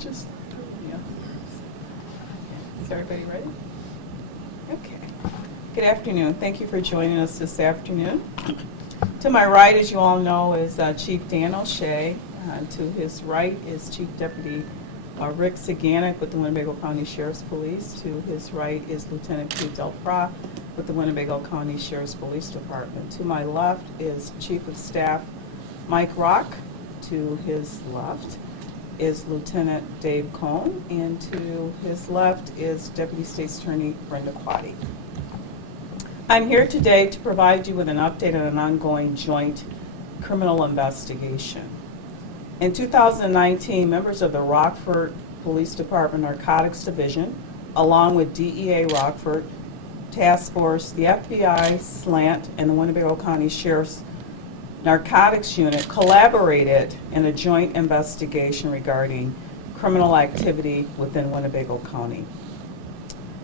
just, yeah. Is everybody ready? Okay. Good afternoon. Thank you for joining us this afternoon. To my right, as you all know, is Chief Dan O'Shea. To his right is Chief Deputy Rick Saganic with the Winnebago County Sheriff's Police. To his right is Lieutenant Pete Del Pra with the Winnebago County Sheriff's Police Department. To my left is Chief of Staff Mike Rock. To his left is Lieutenant Dave Mccune, and to his left is Deputy State's Attorney Brenda Quaddy. I'm here today to provide you with an update on an ongoing joint criminal investigation. In 2019, members of the Rockford Police Department Narcotics Division, along with DEA Rockford Task Force, the FBI, SLANT, and the Winnebago County Sheriff's Narcotics Unit collaborated in a joint investigation regarding criminal activity within Winnebago County.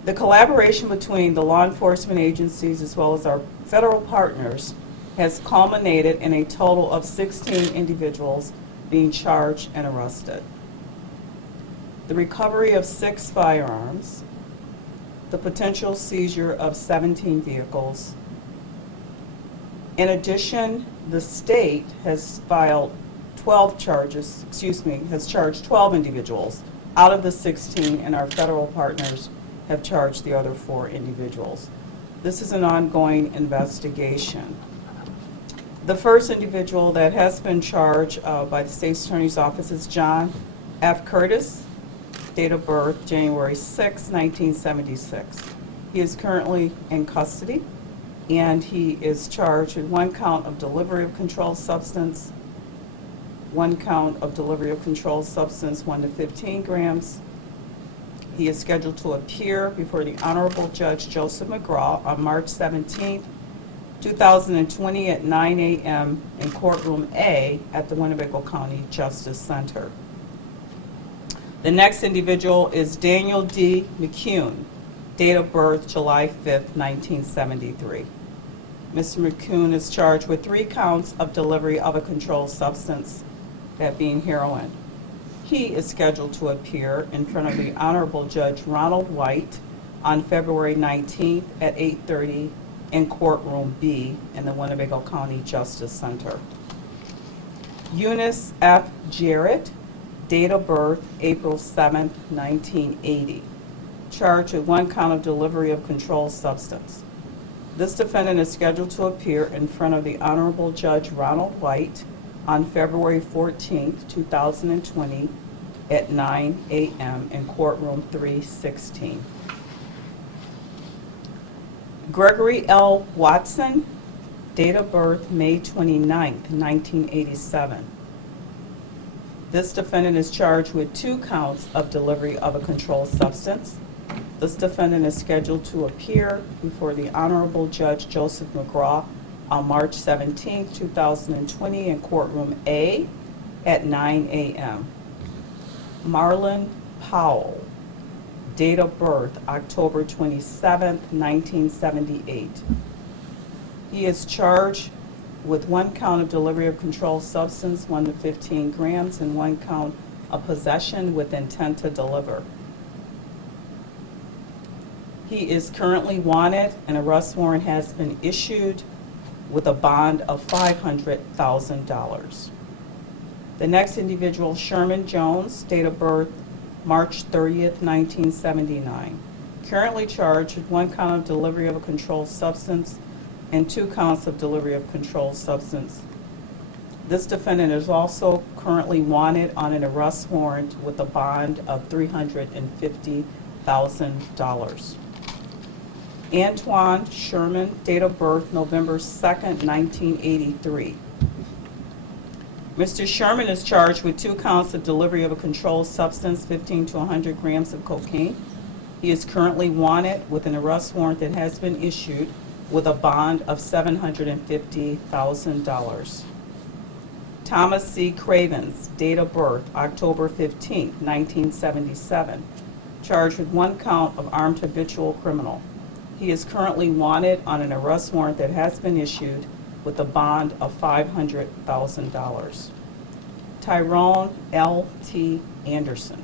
The collaboration between the law enforcement agencies as well as our federal partners has culminated in a total of 16 individuals being charged and arrested. The recovery of 6 firearms, the potential seizure of 17 vehicles. In addition, the state has filed 12 charges, has charged 12 individuals out of the 16, and our federal partners have charged the other 4 individuals. This is an ongoing investigation. The first individual that has been charged by the State's Attorney's Office is John F. Curtis, date of birth January 6, 1976. He is currently in custody, and he is charged with 1 count of delivery of controlled substance, 1 count of delivery of controlled substance 1 to 15 grams. He is scheduled to appear before the Honorable Judge Joseph McGraw on March 17, 2020 at 9 a.m. in Courtroom A at the Winnebago County Justice Center. The next individual is Daniel D Mccune, date of birth July 5, 1973. Mr. Mccune is charged with 3 counts of delivery of a controlled substance, that being heroin. He is scheduled to appear in front of the Honorable Judge Ronald White on February 19th at 8:30 in Courtroom B in the Winnebago County Justice Center. Eunice F. Jarrett, date of birth April 7th, 1980. Charged with 1 count of delivery of controlled substance. This defendant is scheduled to appear in front of the Honorable Judge Ronald White on February 14th, 2020 at 9 a.m. in Courtroom 316. Gregory L. Watson, date of birth May 29th, 1987. This defendant is charged with 2 counts of delivery of a controlled substance. This defendant is scheduled to appear before the Honorable Judge Joseph McGraw on March 17, 2020 in Courtroom A at 9 a.m. Marilyn Powell, date of birth October 27, 1978. He is charged with 1 count of delivery of controlled substance, 1 to 15 grams, and 1 count of possession with intent to deliver. He is currently wanted. An arrest warrant has been issued with a bond of $500,000. The next individual, Sherman Jones, date of birth March 30th, 1979. Currently charged with 1 count of delivery of a controlled substance and 2 counts of delivery of controlled substance. This defendant is also currently wanted on an arrest warrant with a bond of $350,000. Antoine Sherman, date of birth November 2nd, 1983. Mr. Sherman is charged with 2 counts of delivery of a controlled substance, 15 to 100 grams of cocaine. He is currently wanted with an arrest warrant that has been issued with a bond of $750,000. Thomas C. Cravens, date of birth October 15, 1977. Charged with 1 count of armed habitual criminal. He is currently wanted on an arrest warrant that has been issued with a bond of $500,000. Tyrone L. T. Anderson,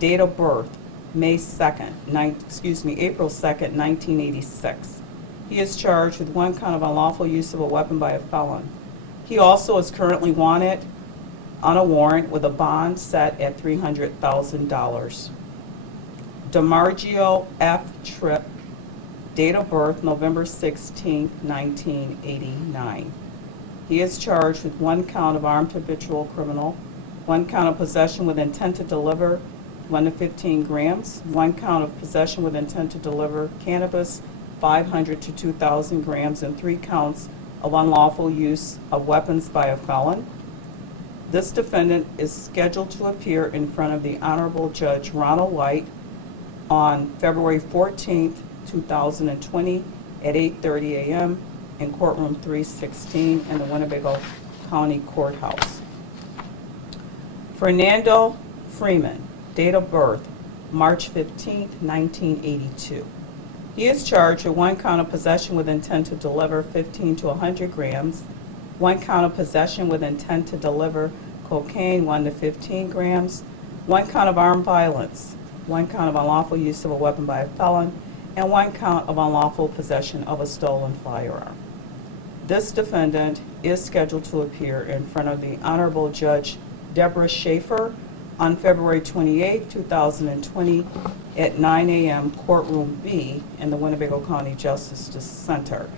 Date of birth, April 2nd, 1986. He is charged with 1 count of unlawful use of a weapon by a felon. He also is currently wanted on a warrant with a bond set at $300,000. DeMargio F. Tripp, date of birth November 16, 1989. He is charged with 1 count of armed habitual criminal, 1 count of possession with intent to deliver 1 to 15 grams, 1 count of possession with intent to deliver cannabis 500 to 2,000 grams, and 3 counts of unlawful use of weapons by a felon. This defendant is scheduled to appear in front of the Honorable Judge Ronald White on February 14, 2020 at 8:30 a.m. in courtroom 316 in the Winnebago County Courthouse. Fernando Freeman, date of birth March 15, 1982. He is charged with 1 count of possession with intent to deliver 15 to 100 grams, 1 count of possession with intent to deliver cocaine 1 to 15 grams, 1 count of armed violence, 1 count of unlawful use of a weapon by a felon, and 1 count of unlawful possession of a stolen firearm. This defendant is scheduled to appear in front of the Honorable Judge Deborah Schaefer on February 28, 2020 at 9 a.m. courtroom B in the Winnebago County Justice Center.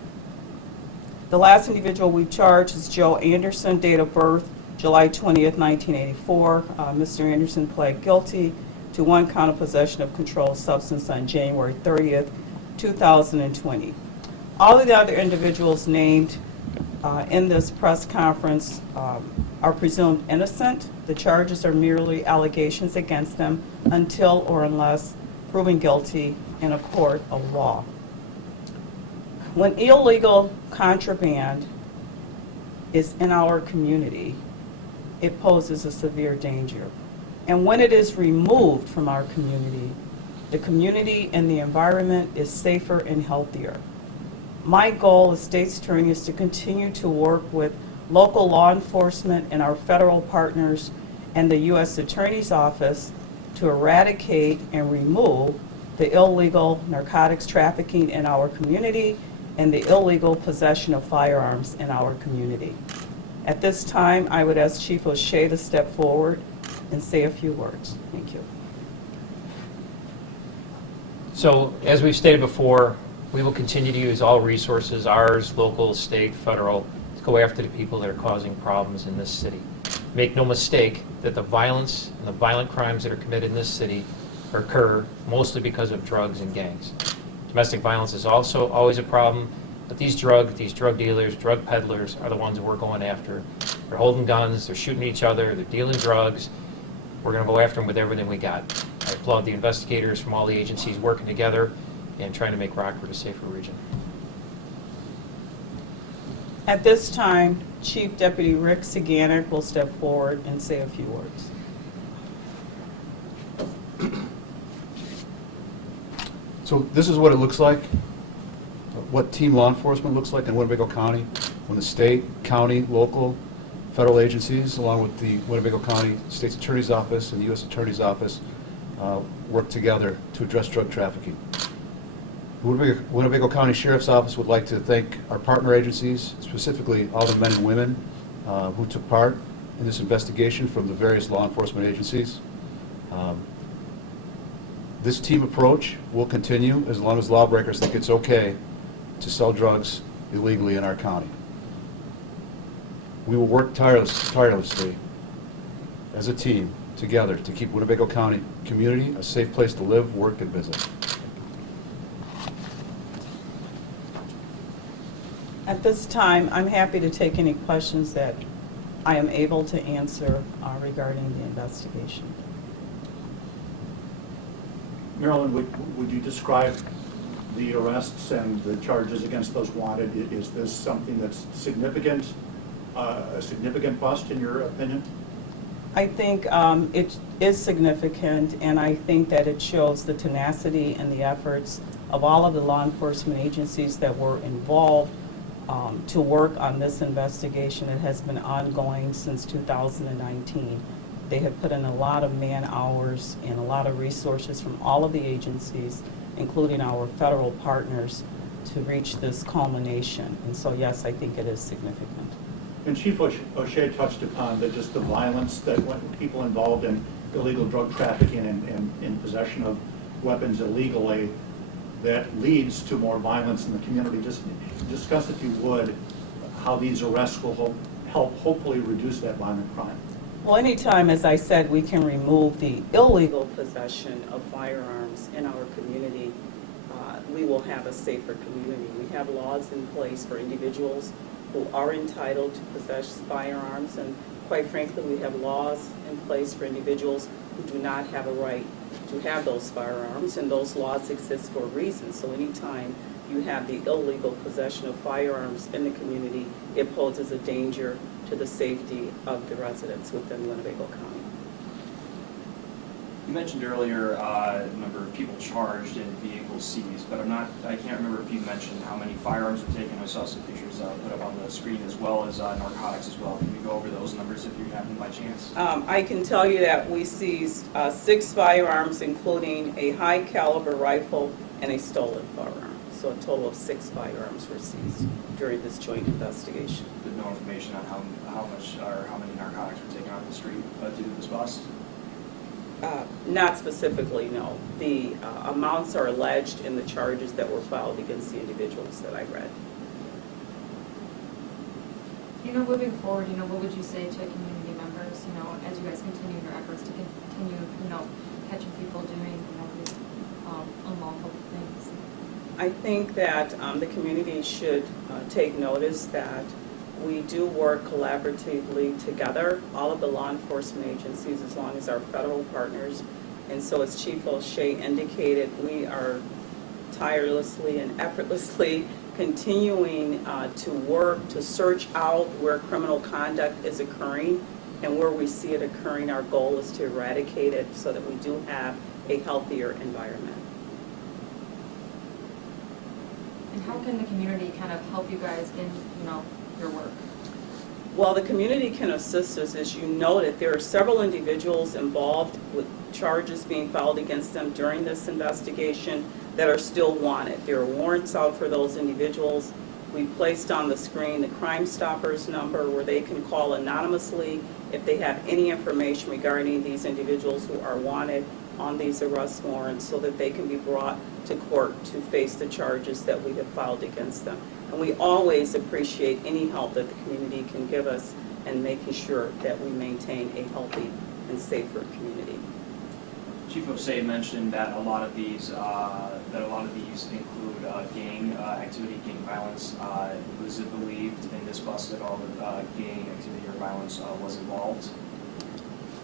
The last individual we charged is Joe Anderson, date of birth July 20th, 1984. Mr. Anderson pled guilty to 1 count of possession of controlled substance on January 30th, 2020. All of the other individuals named in this press conference are presumed innocent. The charges are merely allegations against them until or unless proven guilty in a court of law. When illegal contraband is in our community, it poses a severe danger. And when it is removed from our community, the community and the environment is safer and healthier. My goal as state's attorney is to continue to work with local law enforcement and our federal partners and the U.S. Attorney's Office to eradicate and remove the illegal narcotics trafficking in our community and the illegal possession of firearms in our community. At this time, I would ask Chief O'Shea to step forward and say a few words. Thank you. So, as we've stated before, we will continue to use all resources, ours, local, state, federal, to go after the people that are causing problems in this city. Make no mistake that the violence and the violent crimes that are committed in this city occur mostly because of drugs and gangs. Domestic violence is also always a problem, but these drug dealers, drug peddlers are the ones that we're going after. They're holding guns, they're shooting each other, they're dealing drugs. We're going to go after them with everything we got. I applaud the investigators from all the agencies working together and trying to make Rockford a safer region. At this time, Chief Deputy Rick Saganek will step forward and say a few words. So this is what it looks like, what team law enforcement looks like in Winnebago County when the state, county, local, federal agencies, along with the Winnebago County State's Attorney's Office and the U.S. Attorney's Office, work together to address drug trafficking. The Winnebago County Sheriff's Office would like to thank our partner agencies, specifically all the men and women who took part in this investigation from the various law enforcement agencies. This team approach will continue as long as lawbreakers think it's okay to sell drugs illegally in our county. We will work tirelessly as a team together to keep Winnebago County community a safe place to live, work, and visit. At this time, I'm happy to take any questions that I am able to answer regarding the investigation. Marilyn, would you describe the arrests and the charges against those wanted? Is this something that's significant, a significant bust in your opinion? I think it is significant, and I think that it shows the tenacity and the efforts of all of the law enforcement agencies that were involved to work on this investigation. It has been ongoing since 2019. They have put in a lot of man-hours and a lot of resources from all of the agencies, including our federal partners, to reach this culmination. And so, yes, I think it is significant. And Chief O'Shea touched upon just the violence that when people involved in illegal drug trafficking and in possession of weapons illegally, that leads to more violence in the community. Just discuss, if you would, how these arrests will help hopefully reduce that violent crime. Well, anytime, as I said, we can remove the illegal possession of firearms in our community, we will have a safer community. We have laws in place for individuals who are entitled to possess firearms, and quite frankly, we have laws in place for individuals who do not have a right to have those firearms, and those laws exist for a reason. So anytime you have the illegal possession of firearms in the community, it poses a danger to the safety of the residents within Winnebago County. You mentioned earlier the number of people charged and vehicles seized, but I can't remember if you mentioned how many firearms were taken. I saw some pictures put up on the screen, as well as narcotics as well. Can you go over those numbers if you happen by chance? I can tell you that we seized 6 firearms, including a high caliber rifle and a stolen firearm. So a total of 6 firearms were seized during this joint investigation. With no information on how much or how many narcotics were taken off the street due to this bust? Not specifically, no. The amounts are alleged in the charges that were filed against the individuals that I read. Moving forward, what would you say to community members, as you guys continue your efforts to continue, catching people doing, these unlawful things? I think that the community should take notice that we do work collaboratively together, all of the law enforcement agencies, as long as our federal partners. And so as Chief O'Shea indicated, we are tirelessly and effortlessly continuing to work to search out where criminal conduct is occurring, and where we see it occurring, our goal is to eradicate it so that we do have a healthier environment. And how can the community kind of help you guys in, your work? Well, the community can assist us. As you noted, there are several individuals involved with charges being filed against them during this investigation that are still wanted. There are warrants out for those individuals. We placed on the screen the Crime Stoppers number where they can call anonymously if they have any information regarding these individuals who are wanted on these arrest warrants, so that they can be brought to court to face the charges that we have filed against them. And we always appreciate any help that the community can give us in making sure that we maintain a healthy and safer community. Chief O'Shea mentioned that a lot of these include gang activity, gang violence. Was it believed in this bust that all the gang activity or violence was involved?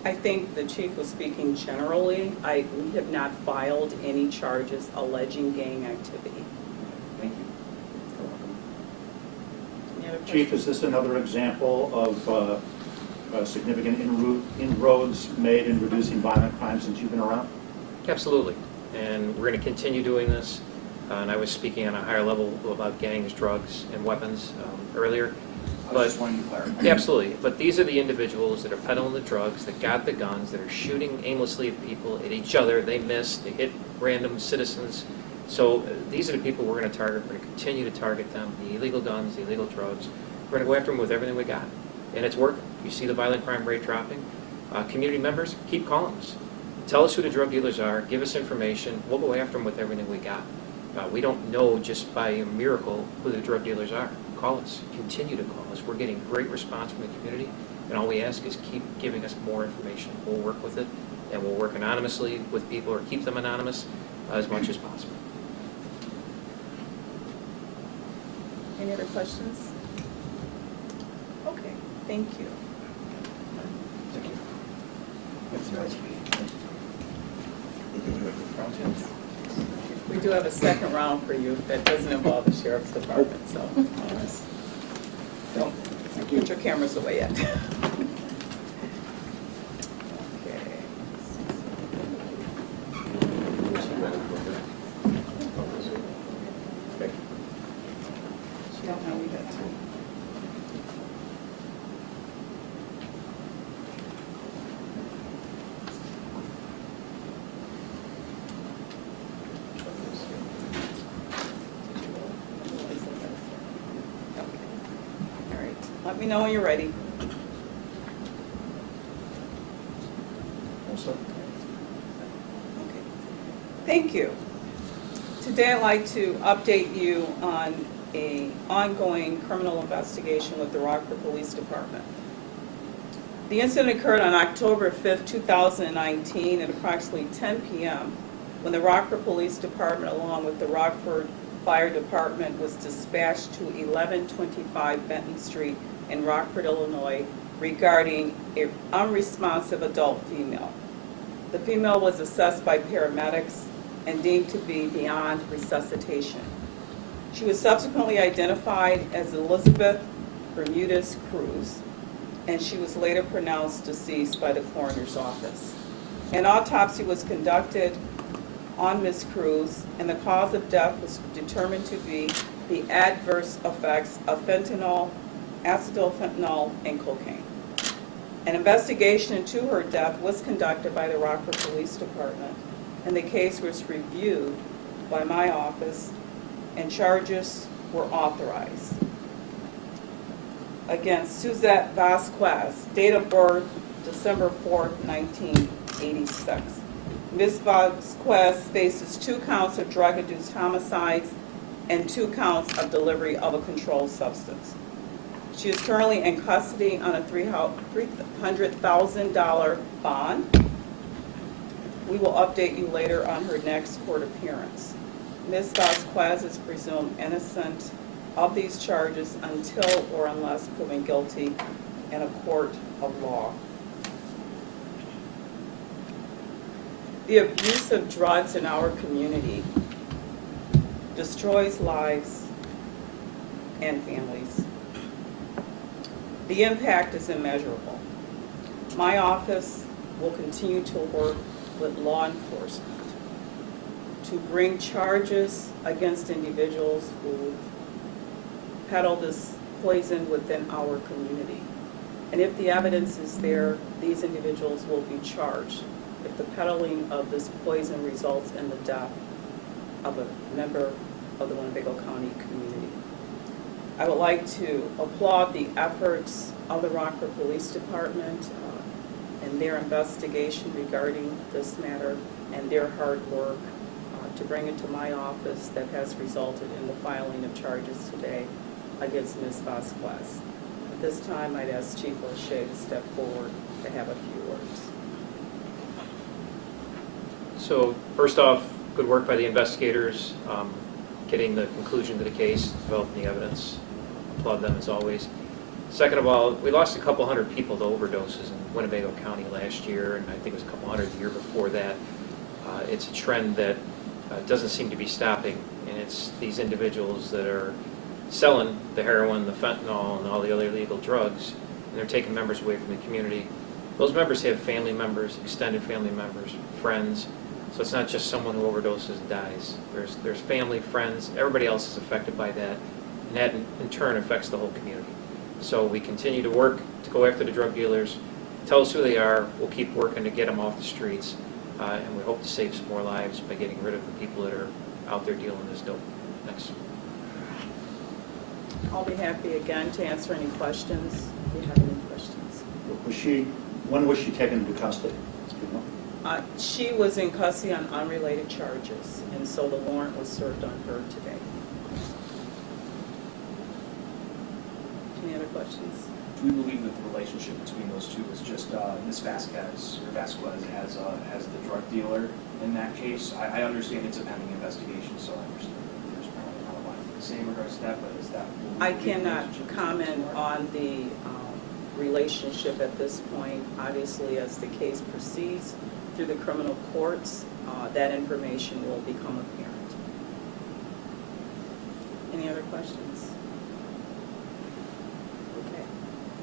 I think the chief was speaking generally. We have not filed any charges alleging gang activity. Thank you. Any other Chief, questions? is this another example of significant inroads made in reducing violent crime since you've been around? Absolutely. And we're going to continue doing this. And I was speaking on a higher level about gangs, drugs, and weapons earlier. I was just wanting to clarify. Yeah, absolutely. But these are the individuals that are peddling the drugs, that got the guns, that are shooting aimlessly at people, at each other. They miss, they hit random citizens. So these are the people we're going to target. We're going to continue to target them, the illegal guns, the illegal drugs. We're going to go after them with everything we got. And it's working. You see the violent crime rate dropping. Community members, keep calling us. Tell us who the drug dealers are. Give us information. We'll go after them with everything we got. We don't know just by a miracle who the drug dealers are. Call us. Continue to call us. We're getting great response from the community, and all we ask is keep giving us more information. We'll work with it, and we'll work anonymously with people, or keep them anonymous as much as possible. Any other questions? Okay, thank you. Thank you. We do have a second round for you that doesn't involve the sheriff's department, so don't put your cameras away yet. Okay. Yeah, no, we got two. Let me know when you're ready. Also, Okay. Thank you. Today I'd like to update you on an ongoing criminal investigation with the Rockford Police Department. The incident occurred on October 5th, 2019 at approximately 10 p.m. when the Rockford Police Department along with the Rockford Fire Department was dispatched to 1125 Benton Street in Rockford, Illinois regarding an unresponsive adult female. The female was assessed by paramedics and deemed to be beyond resuscitation. She was subsequently identified as Elizabeth Bermudez Cruz, and she was later pronounced deceased by the coroner's office. An autopsy was conducted on Ms. Cruz, and the cause of death was determined to be the adverse effects of fentanyl, acetylfentanyl, and cocaine. An investigation into her death was conducted by the Rockford Police Department, and the case was reviewed by my office, and charges were authorized against Suzette Vasquez, date of birth December 4th, 1986. Ms. Vasquez faces 2 counts of drug-induced homicides and 2 counts of delivery of a controlled substance. She is currently in custody on a $300,000 bond. We will update you later on her next court appearance. Ms. Vasquez is presumed innocent of these charges until or unless proven guilty in a court of law. The abuse of drugs in our community destroys lives and families. The impact is immeasurable. My office will continue to work with law enforcement to bring charges against individuals who peddle this poison within our community. And if the evidence is there, these individuals will be charged if the peddling of this poison results in the death of a member of the Winnebago County community. I would like to applaud the efforts of the Rockford Police Department and their investigation regarding this matter and their hard work to bring it to my office that has resulted in the filing of charges today against Ms. Vasquez. At this time, I'd ask Chief O'Shea to step forward to have a few words. So first off, good work by the investigators, getting the conclusion to the case, developing the evidence. Applaud them as always. Second of all, we lost a couple hundred people to overdoses in Winnebago County last year, and I think it was a couple hundred the year before that. It's a trend that doesn't seem to be stopping, and it's these individuals that are selling the heroin, the fentanyl, and all the other illegal drugs, and they're taking members away from the community. Those members have family members, extended family members, friends, so it's not just someone who overdoses and dies. There's family, friends, everybody else is affected by that, and that in turn affects the whole community. So we continue to work to go after the drug dealers, tell us who they are, we'll keep working to get them off the streets, and we hope to save some more lives by getting rid of the people that are out there dealing this dope. Thanks. I'll be happy again to answer any questions if you have any questions. when was she taken into custody? Do you know? She was in custody on unrelated charges, and so the warrant was served on her today. Any other questions? Do we believe that the relationship between those two is just Ms. Vasquez as the drug dealer in that case? I understand it's a pending investigation, so I understand there's probably not a lot to say in regards to that, but is that... I cannot comment on the relationship at this point. Obviously, as the case proceeds through the criminal courts, that information will become apparent. Any other questions? Okay.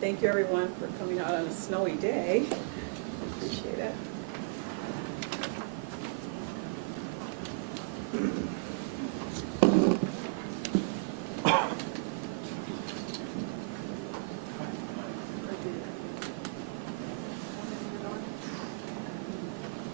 Thank you, everyone, for coming out on a snowy day.